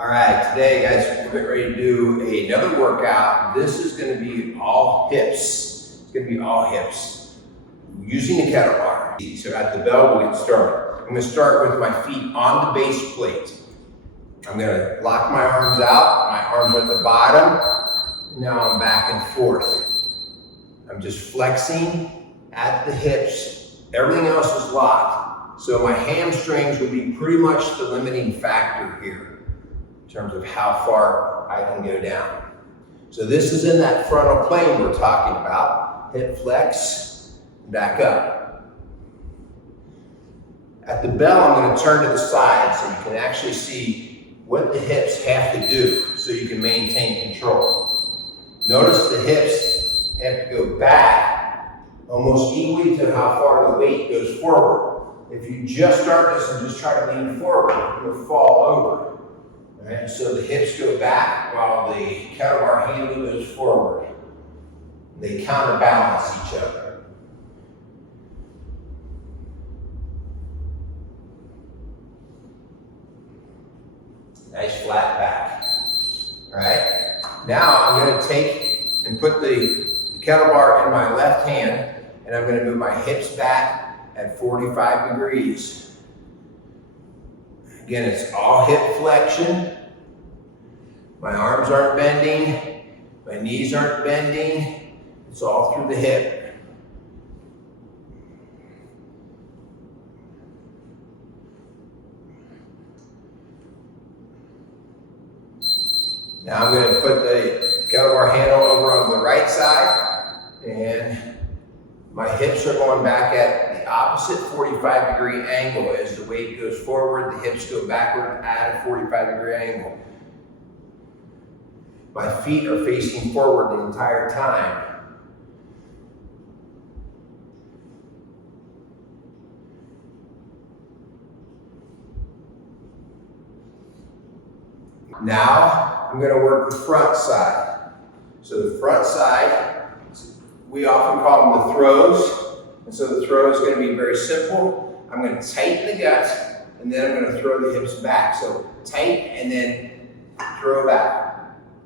All right, today guys, we're getting ready to do another workout. This is going to be all hips. It's going to be all hips using the kettle bar. So at the bell, we'll get started. I'm going to start with my feet on the base plate. I'm going to lock my arms out. My arms are at the bottom. Now I'm back and forth. I'm just flexing at the hips. Everything else is locked. So my hamstrings would be pretty much the limiting factor here in terms of how far I can go down. So this is in that frontal plane we're talking about. Hip flex, back up. At the bell, I'm going to turn to the side so you can actually see what the hips have to do so you can maintain control. Notice the hips have to go back almost equally to how far the weight goes forward. If you just start this and just try to lean forward, you'll fall over. Right? So the hips go back while the kettle bar handle goes forward. They counterbalance each other. Nice flat back. All right. Now I'm going to take and put the kettle bar in my left hand, and I'm going to move my hips back at 45 degrees. Again, it's all hip flexion. My arms aren't bending. My knees aren't bending. It's all through the hip. Now I'm going to put the kettle bar handle over on the right side, and my hips are going back at the opposite 45-degree angle. As the weight goes forward, the hips go backward at a 45-degree angle. My feet are facing forward the entire time. Now, I'm going to work the front side. So the front side, we often call them the throws. And so the throw is going to be very simple. I'm going to tighten the gut, and then I'm going to throw the hips back. So tight and then throw back.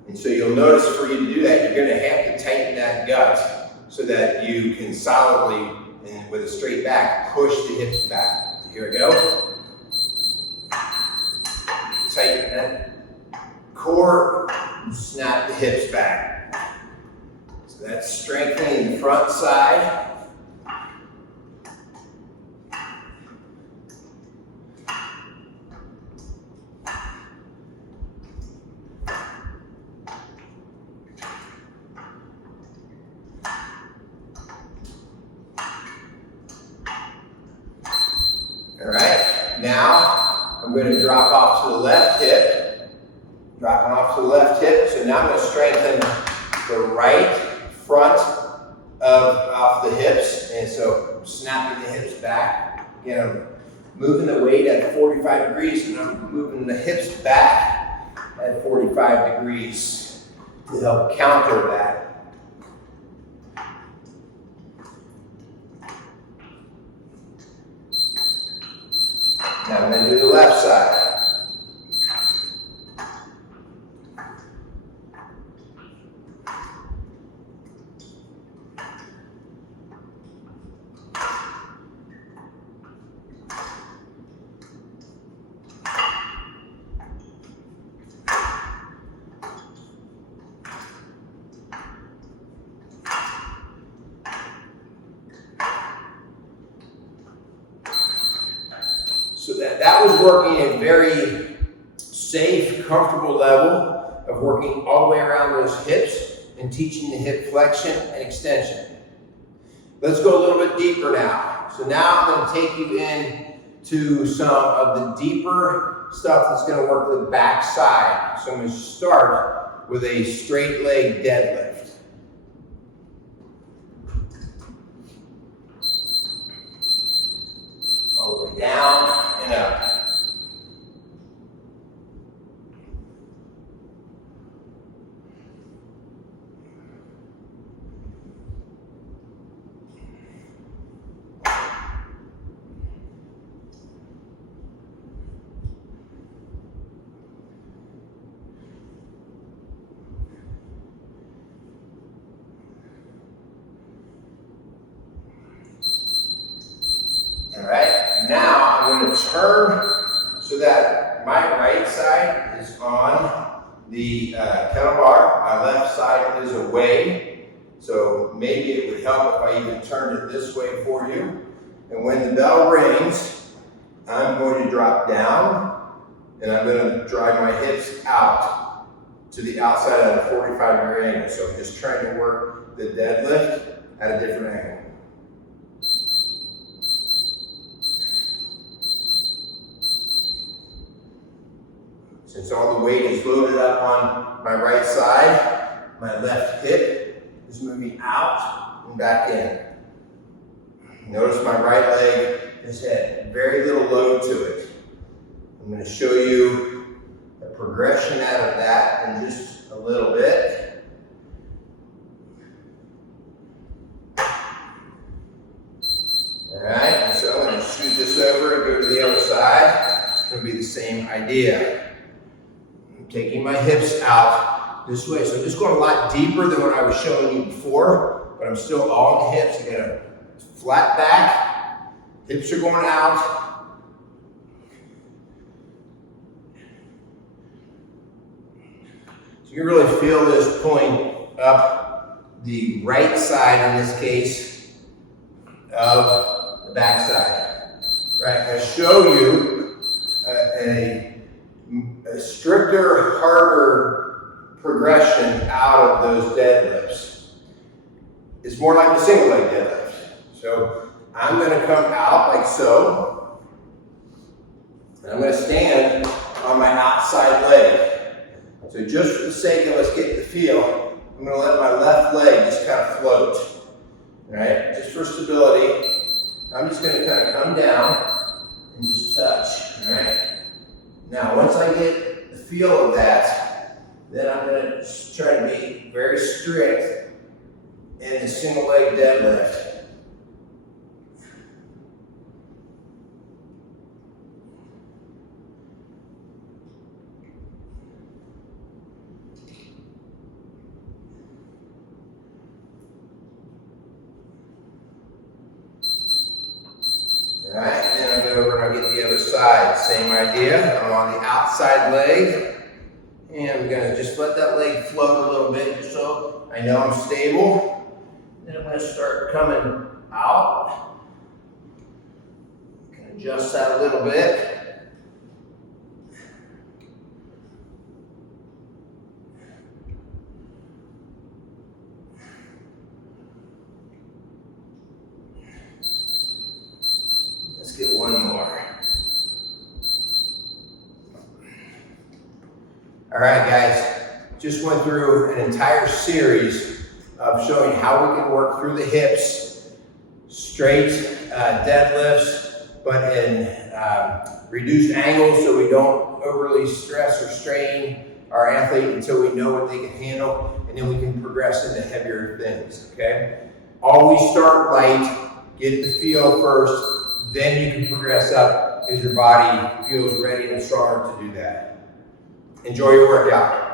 And so you'll notice for you to do that, you're going to have to tighten that gut so that you can solidly, and with a straight back, push the hips back. So here we go. Tighten that core, and snap the hips back. So that's strengthening the front side. All right, now I'm going to drop off to the left hip. Dropping off to the left hip. So now I'm going to strengthen the right front off the hips. And so I'm snapping the hips back. Again, I'm moving the weight at 45 degrees, and I'm moving the hips back at 45 degrees to help counter that. Now I'm going to do the left side. So that was working a very safe, comfortable level of working all the way around those hips and teaching the hip flexion and extension. Let's go a little bit deeper now. So now I'm going to take you in to some of the deeper stuff that's going to work the back side. So I'm going to start with a straight leg deadlift. All the way down and up. turn so that my right side is on the kettle bar, my left side is away. So maybe it would help if I even turned it this way for you. And when the bell rings, I'm going to drop down and I'm going to drive my hips out to the outside at a 45-degree angle. So I'm just trying to work the deadlift at a different angle. Since all the weight is loaded up on my right side, my left hip is moving out and back in. Notice my right leg has had very little load to it. I'm going to show you a progression out of that in just a little bit. All right, so I'm going to scoot this over and go to the other side. It's going to be the same idea. I'm taking my hips out this way. So I'm just going a lot deeper than what I was showing you before, but I'm still all in the hips. I got a flat back, hips are going out. So you can really feel this pulling up the right side, in this case, of the back side. Right, I'm going to show you a stricter, harder progression out of those deadlifts. It's more like a single leg deadlift. So I'm going to come out like so, and I'm going to stand on my outside leg. So just for the sake of let's get the feel, I'm going to let my left leg just kind of float. All right, just for stability, I'm just going to kind of come down and just touch. All right. Now, once I get the feel of that, then I'm going to try to be very strict in the single leg deadlift. All right, and then I'll go over and I'll get the other side. Same idea. I'm on the outside leg, and I'm going to just let that leg float a little bit just so I know I'm stable. Then I'm going to start coming out. Can adjust that a little bit. Let's get one more. All right, guys, just went through an entire series of showing how we can work through the hips, straight deadlifts, but in reduced angles so we don't overly stress or strain our athlete until we know what they can handle, and then we can progress into heavier things, okay? Always start light, get the feel first, then you can progress up as your body feels ready and stronger to do that. Enjoy your workout.